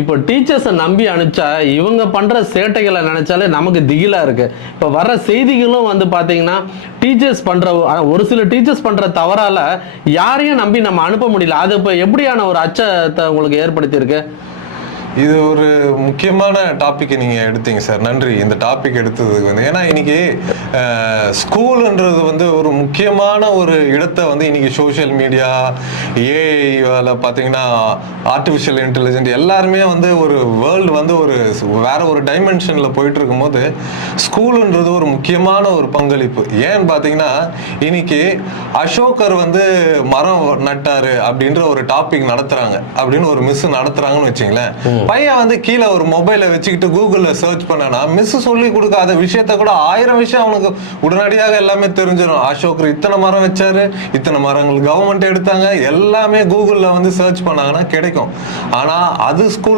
இப்போ டீச்சர்ஸை நம்பி அனுப்பிச்சா இவங்க பண்ற சேட்டைகளை நினைச்சாலே நமக்கு திகிலா இருக்கு. இப்போ வர்ற செய்திகளும் வந்து பாத்தீங்கன்னா டீச்சர்ஸ் பண்ற ஒரு சில டீச்சர்ஸ் பண்ற தவறால யாரையும் நம்பி நம்ம அனுப்ப முடியல. அது இப்போ எப்படியான ஒரு அச்சத்தை உங்களுக்கு ஏற்படுத்தி இருக்கு? இது ஒரு முக்கியமான டாபிக் நீங்க எடுத்தீங்க சார், நன்றி இந்த டாபிக் எடுத்ததுக்கு ஏன்னா இன்னைக்கு ஸ்கூல்ன்றது ஒரு முக்கியமான ஒரு இடத்தை இன்னைக்கு சோசியல் மீடியா, ஏஐ பார்த்தீங்கன்னா ஆர்டிஃபிஷியல் இன்டெலிஜென்ட் எல்லாருமே ஒரு வேர்ல்டு ஒரு வேற ஒரு டைமென்ஷன்ல போயிட்டு இருக்கும்போது ஸ்கூல்ன்றது ஒரு முக்கியமான ஒரு பங்களிப்பு. ஏன்னு பார்த்தீங்கன்னா இன்னைக்கு அசோகர் மரம் நட்டாரு அப்படின்ற ஒரு டாபிக் நடத்துறாங்க அப்படின்னு ஒரு மிஸ் நடத்துறாங்கன்னு வச்சுங்களேன். பையன் கீழே ஒரு மொபைலை வச்சுக்கிட்டு கூகுள்ல சர்ச் பண்ணனா மிஸ் சொல்லி கொடுக்காத விஷயத்த கூட 1000 விஷயம் அவனுக்கு உடனடியாக எல்லாமே தெரிஞ்சிடும். அசோக் இத்தனை மரம் வச்சாரு, இத்தனை மரங்கள் கவர்மெண்ட் எடுத்தாங்க, எல்லாமே கூகுள்ல சர்ச் பண்ணாங்கன்னா கிடைக்கும். ஆனா அது ஸ்கூல்